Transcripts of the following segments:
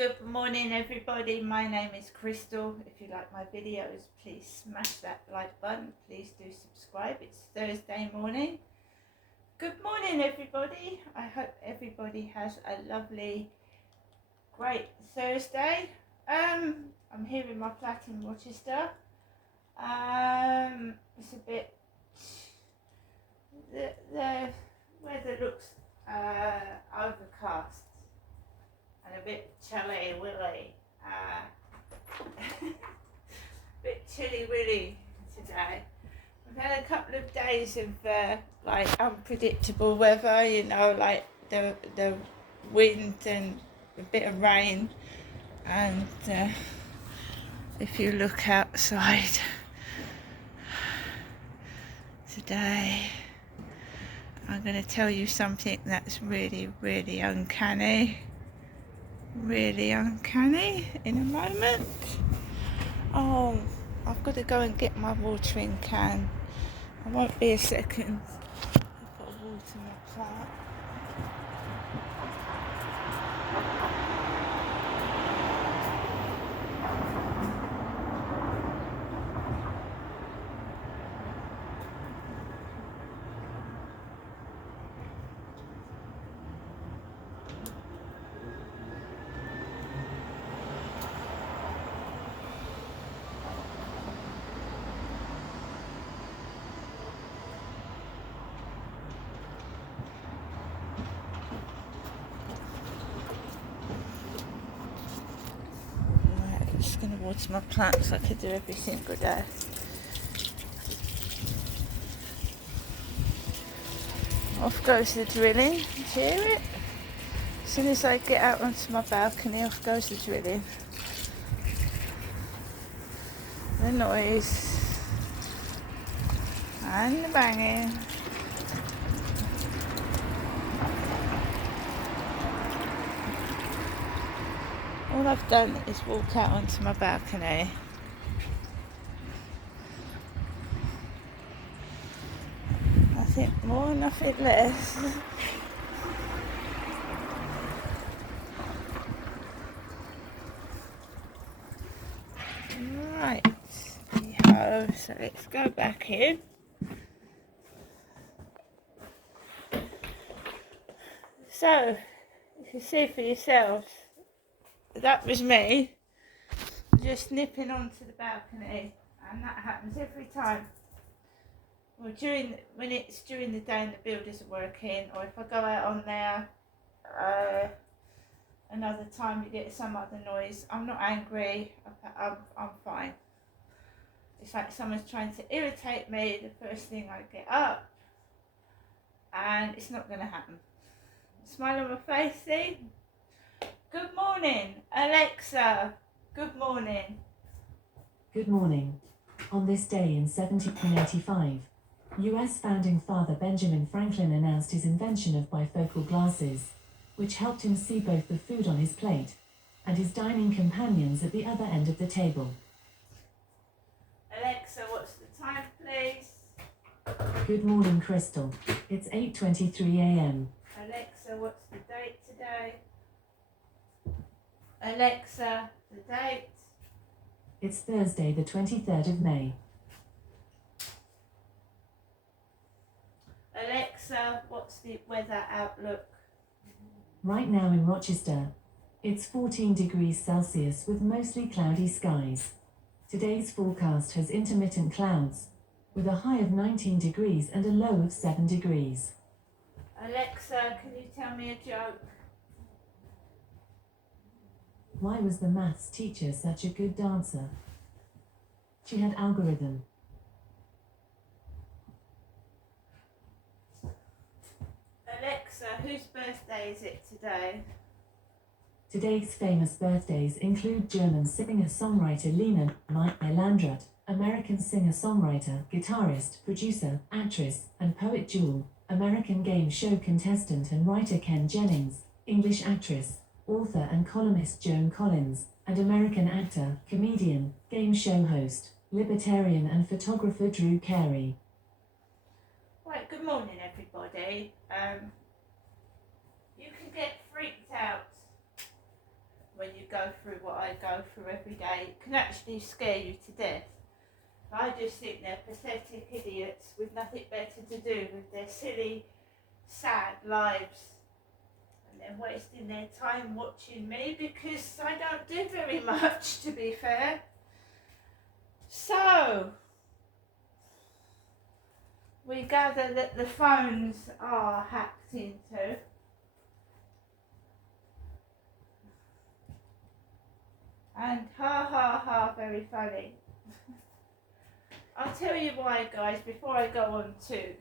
Good morning everybody, my name is Crystal. If you like my videos, please smash that like button. Please do subscribe. It's Thursday morning. Good morning everybody. I hope everybody has a lovely, great Thursday. I'm here in my flat in Rochester. It's a bit, the weather looks overcast and a bit chilly willy, bit chilly willy today. We've had a couple of days of like unpredictable weather, you know, like the wind and a bit of rain. And if you look outside today, I'm going to tell you something that's really, really uncanny. Really uncanny in a moment. Oh, I've got to go and get my watering can. I won't be a second. I've got to water my plant. Right, I'm just going to water my plants like I do every single day. Off goes the drilling. Did you hear it? As soon as I get out onto my balcony, off goes the drilling. The noise and the banging. All I've done is walk out onto my balcony. Nothing more, nothing less. Right, so let's go back in. So, you can see for yourselves, that was me just nipping onto the balcony, and that happens every time. Well, when it's during the day and the builders are working, or if I go out on there, another time you get some other noise. I'm not angry. I'm fine. It's like someone's trying to irritate me the first thing I get up, and it's not going to happen. Smile on my face, see? Good morning, Alexa. Good morning. Good morning. On this day in 1785, U.S. founding father Benjamin Franklin announced his invention of bifocal glasses, which helped him see both the food on his plate and his dining companions at the other end of the table. Alexa, what's the time, please? Good morning, Crystal. It's 8:23 a.m. Alexa, what's the date today? Alexa, the date. It's Thursday, the 23rd of May. Alexa, what's the weather outlook? Right now in Rochester, it's 14 degrees Celsius with mostly cloudy skies. Today's forecast has intermittent clouds, with a high of 19 degrees and a low of 7 degrees. Alexa, can you tell me a joke? Why was the maths teacher such a good dancer? She had algorithm. Alexa, whose birthday is it today? Today's famous birthdays include German singer-songwriter Lena Meyer-Landrut, American singer-songwriter, guitarist, producer, actress, and poet Jewel, American game show contestant and writer Ken Jennings, English actress, author and columnist Joan Collins, and American actor, comedian, game show host, libertarian and photographer Drew Carey. Right, good morning everybody. You can get freaked out when you go through what I go through every day. It can actually scare you to death. I just think they're pathetic idiots with nothing better to do with their silly, sad lives. And they're wasting their time watching me because I don't do very much, to be fair. So, we gather that the phones are hacked into. And ha ha ha, very funny. I'll tell you why, guys, before I go on to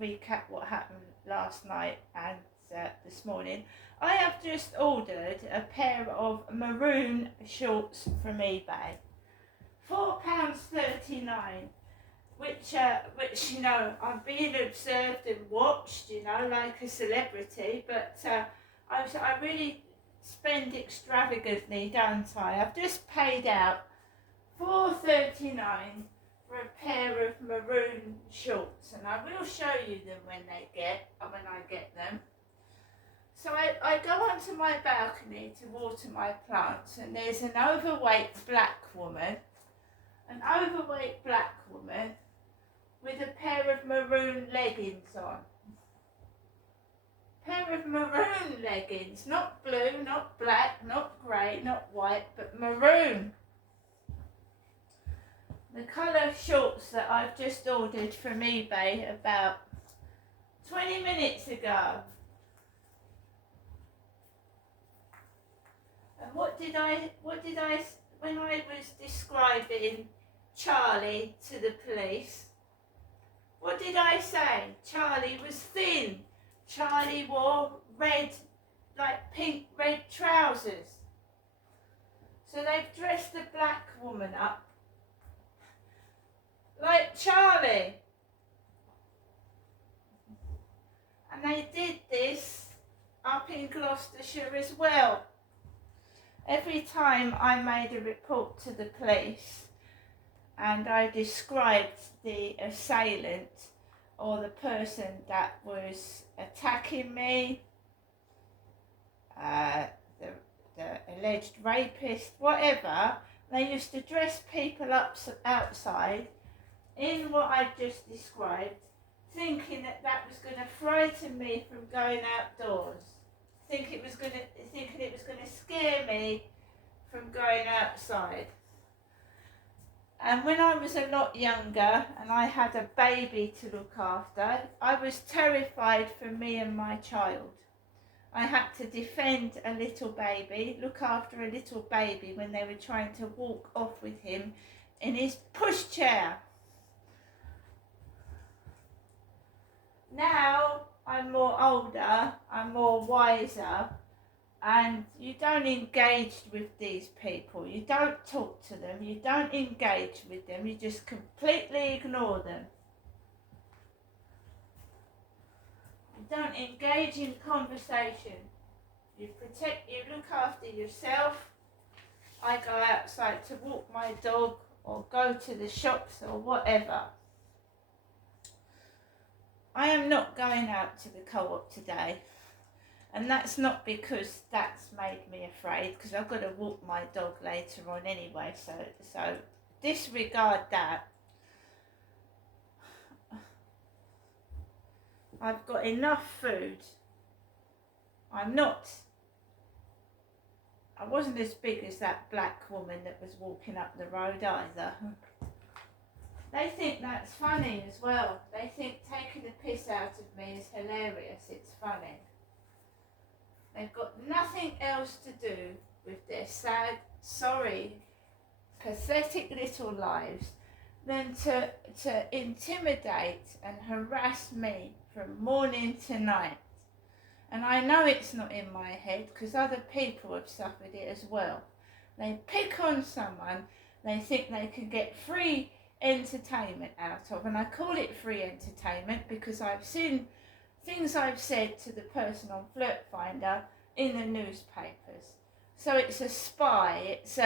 recap what happened last night and this morning. I have just ordered a pair of maroon shorts from eBay. £4.39, which you know, I'm being observed and watched, you know, like a celebrity, but I really spend extravagantly, don't I? I've just paid out £4.39 for a pair of maroon shorts, and I will show you them when I get them. So I go onto my balcony to water my plants, and there's an overweight black woman with a pair of maroon leggings on. Pair of maroon leggings, not blue, not black, not grey, not white, but maroon. The colour shorts that I've just ordered from eBay about 20 minutes ago. And what did I, when I was describing Charlie to the police, what did I say? Charlie was thin. Charlie wore red, like pink red trousers. So they've dressed the black woman up like Charlie. And they did this up in Gloucestershire as well. Every time I made a report to the police and I described the assailant or the person that was attacking me, the alleged rapist, whatever, they used to dress people up outside in what I just described, thinking that was going to frighten me from going outdoors, thinking it was going to scare me from going outside. And when I was a lot younger and I had a baby to look after, I was terrified for me and my child. I had to defend a little baby, look after a little baby when they were trying to walk off with him in his pushchair. Now I'm more older, I'm more wiser, and you don't engage with these people. You don't talk to them, you don't engage with them, you just completely ignore them. You don't engage in conversation. You look after yourself. I go outside to walk my dog or go to the shops or whatever. I am not going out to the co-op today, and that's not because that's made me afraid, because I've got to walk my dog later on anyway, so disregard that. I've got enough food. I wasn't as big as that black woman that was walking up the road either. They think that's funny as well. They think taking the piss out of me is hilarious. It's funny. They've got nothing else to do with their sad, sorry, pathetic little lives than to intimidate and harass me from morning to night. And I know it's not in my head because other people have suffered it as well. They pick on someone they think they can get free entertainment out of, and I call it free entertainment because I've seen things I've said to the person on Flirt Finder in the newspapers. So it's a spy, it's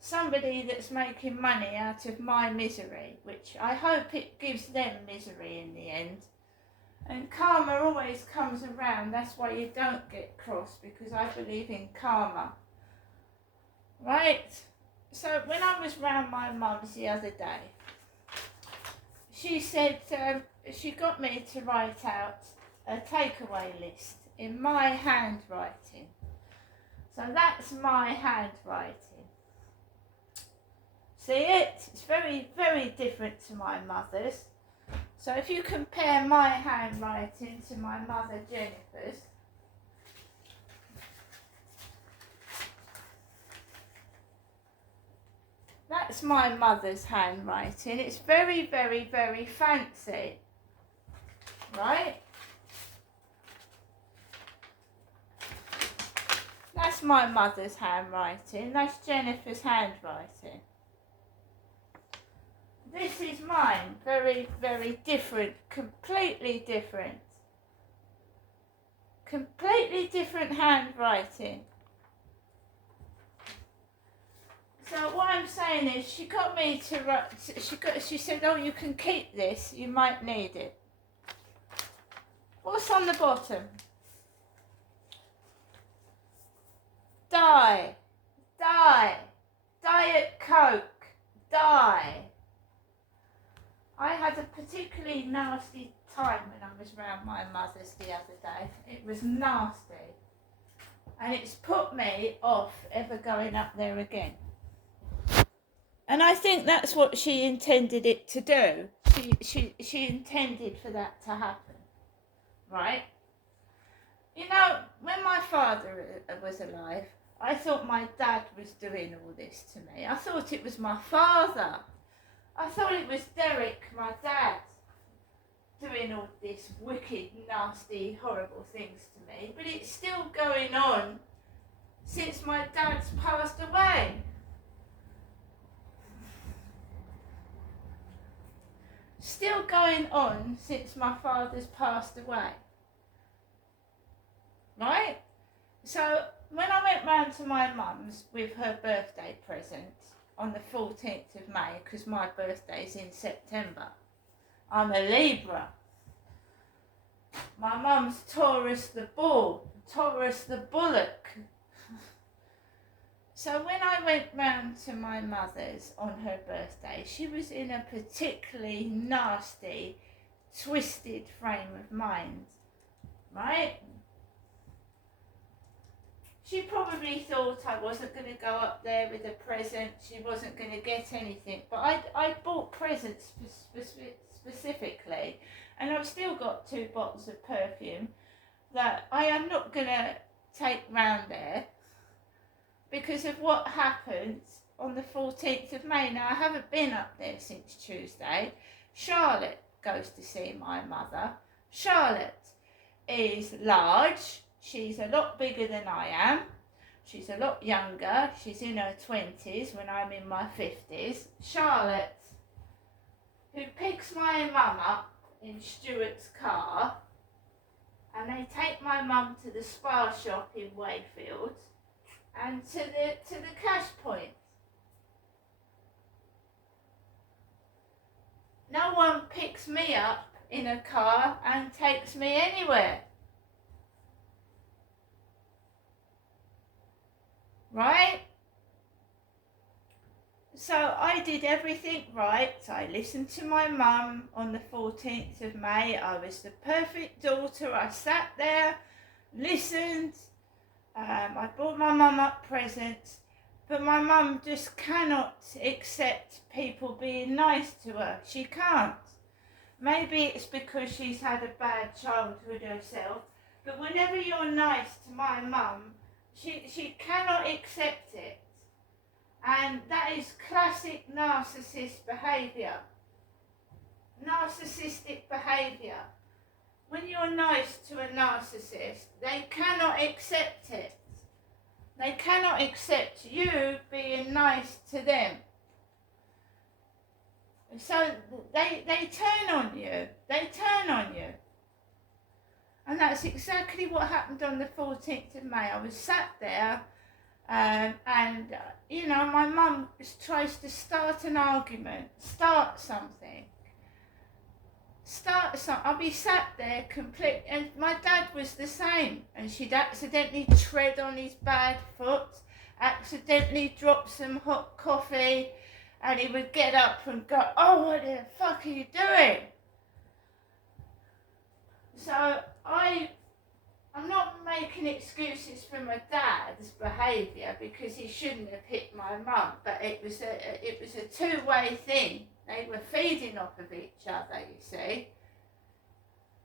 somebody that's making money out of my misery, which I hope it gives them misery in the end. And karma always comes around. That's why you don't get cross, because I believe in karma. Right? So when I was round my mum's the other day, she said she got me to write out a takeaway list in my handwriting. So that's my handwriting. See it? It's very, very different to my mother's. So if you compare my handwriting to my mother Jennifer's, that's my mother's handwriting. It's very, very, very fancy, right? That's my mother's handwriting. That's Jennifer's handwriting. This is mine. Very, very different. Completely different. Completely different handwriting. So what I'm saying is, she got me to write. She said, "Oh, you can keep this. You might need it." What's on the bottom? Die, die, Diet Coke, die. I had a particularly nasty time when I was round my mother's the other day. It was nasty, and it's put me off ever going up there again. And I think that's what she intended it to do. She intended for that to happen, right? You know, when my father was alive, I thought my dad was doing all this to me. I thought it was my father. I thought it was Derek, my dad, doing all this wicked, nasty, horrible things to me. But it's still going on since my dad's passed away. Still going on since my father's passed away. Right? So when I went round to my mum's with her birthday present on the 14th of May, because my birthday's in September, I'm a Libra. My mum's Taurus the bull, Taurus the bullock. So when I went round to my mother's on her birthday, she was in a particularly nasty, twisted frame of mind, right? She probably thought I wasn't going to go up there with a present, she wasn't going to get anything, but I bought presents specifically, and I've still got 2 bottles of perfume that I am not going to take round there because of what happened on the 14th of May. Now, I haven't been up there since Tuesday. Charlotte goes to see my mother. Charlotte is large. She's a lot bigger than I am. She's a lot younger. She's in her 20s when I'm in my 50s. Charlotte, who picks my mum up in Stuart's car, and they take my mum to the spa shop in Wayfield and to the cash point. No one picks me up in a car and takes me anywhere. Right? So I did everything right. I listened to my mum on the 14th of May. I was the perfect daughter. I sat there, listened. I bought my mum up presents. But my mum just cannot accept people being nice to her. She can't. Maybe it's because she's had a bad childhood herself. But whenever you're nice to my mum, she cannot accept it. And that is classic narcissist behaviour. Narcissistic behaviour. When you're nice to a narcissist, they cannot accept it. They cannot accept you being nice to them. So they turn on you. They turn on you. And that's exactly what happened on the 14th of May. I was sat there you know, my mum tries to start an argument, start something. I'll be sat there complete, and my dad was the same, and she'd accidentally tread on his bad foot, accidentally drop some hot coffee, and he would get up and go, "Oh, what the fuck are you doing?" So I'm not making excuses for my dad's behaviour because he shouldn't have hit my mum, but it was a two-way thing. They were feeding off of each other, you see.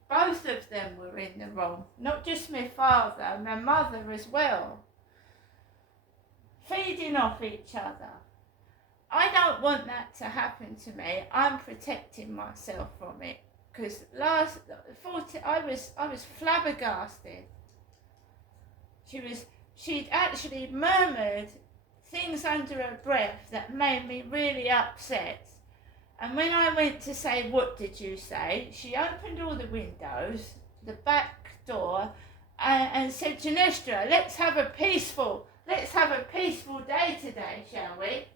Both of them were in the wrong, not just my father, my mother as well. Feeding off each other. I don't want that to happen to me. I'm protecting myself from it because I was flabbergasted. She'd actually murmured things under her breath that made me really upset. And when I went to say, "What did you say?" she opened all the windows, the back door, and said, "Janestra, let's have a peaceful day today, shall we?"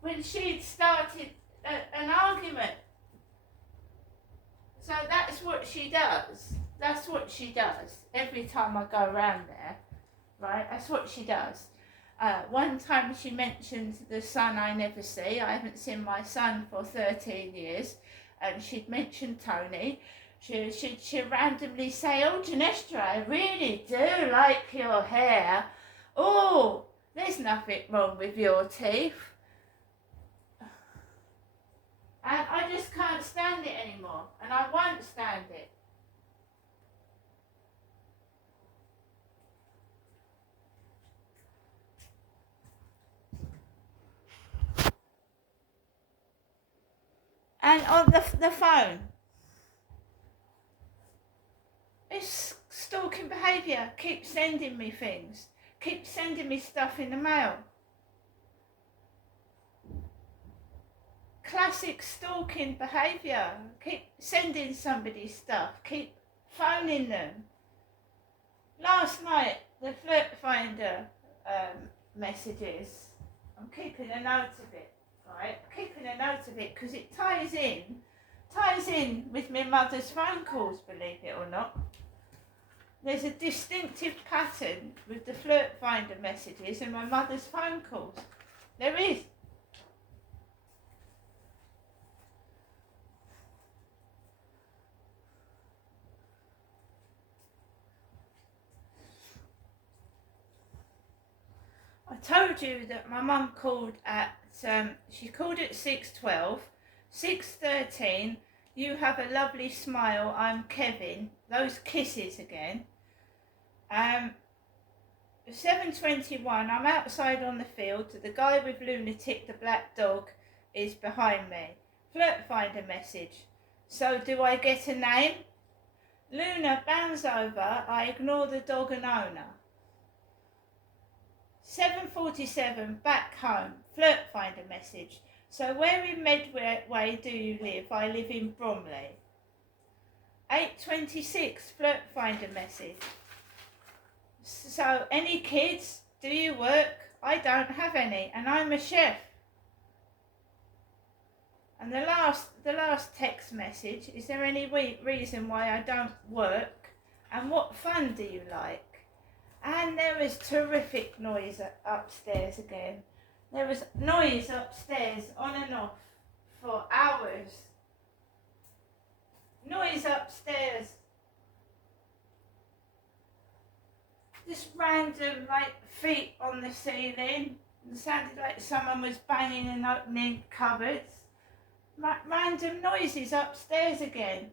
When she'd started an argument. So that's what she does. That's what she does every time I go around there, right? That's what she does. One time she mentioned the son I never see. I haven't seen my son for 13 years. And she'd mentioned Tony. She'd randomly say, "Oh, Janestra, I really do like your hair. Oh, there's nothing wrong with your teeth." And I just can't stand it anymore. And I won't stand it. And on the phone, it's stalking behaviour. Keep sending me things. Keep sending me stuff in the mail. Classic stalking behaviour. Keep sending somebody stuff. Keep phoning them. Last night, the Flirt Finder messages. I'm keeping a note of it. Right, keeping a note of it because it ties in with my mother's phone calls, believe it or not. There's a distinctive pattern with the Flirt Finder messages and my mother's phone calls. There is. I told you that my mum called at, she called at 6:12, 6:13, "You have a lovely smile, I'm Kevin," those kisses again. 7:21, I'm outside on the field, the guy with Lunatic, the black dog, is behind me. Flirt Finder message, "So do I get a name?" Luna bounds over, I ignore the dog and owner. 7:47, back home. Flirt Finder message, "So where in Medway do you live?" I live in Bromley. 8:26, Flirt Finder message, "So any kids? Do you work?" I don't have any, and I'm a chef. And the last text message, "Is there any reason why I don't work? And what fun do you like?" And there was terrific noise upstairs again. There was noise upstairs on and off for hours. Noise upstairs. Just random, feet on the ceiling. It sounded like someone was banging and opening cupboards. Random noises upstairs again.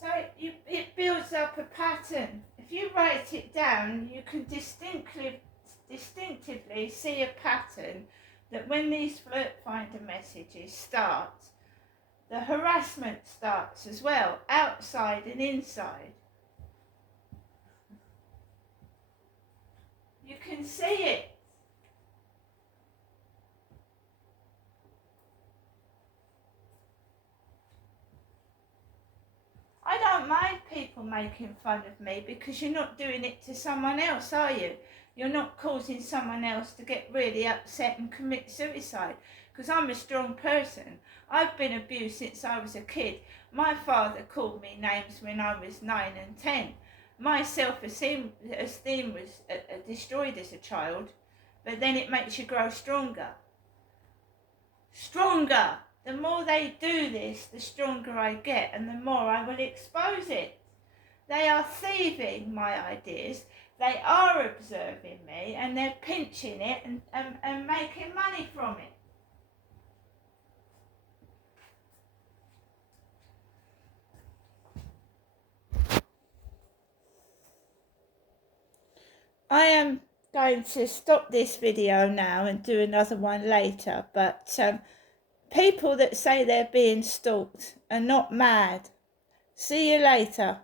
So it builds up a pattern. If you write it down, you can distinctively see a pattern that when these Flirt Finder messages start, the harassment starts as well, outside and inside. You can see it. I don't mind people making fun of me because you're not doing it to someone else, are you? you're not causing someone else to get really upset and commit suicide. Because I'm a strong person. I've been abused since I was a kid. My father called me names when I was 9 and 10. My self-esteem was destroyed as a child, but then it makes you grow stronger. Stronger! The more they do this, the stronger I get, and the more I will expose it. They are thieving my ideas, they are observing me, and they're pinching it and making money from it. I am going to stop this video now and do another one later, but people that say they're being stalked are not mad. See you later.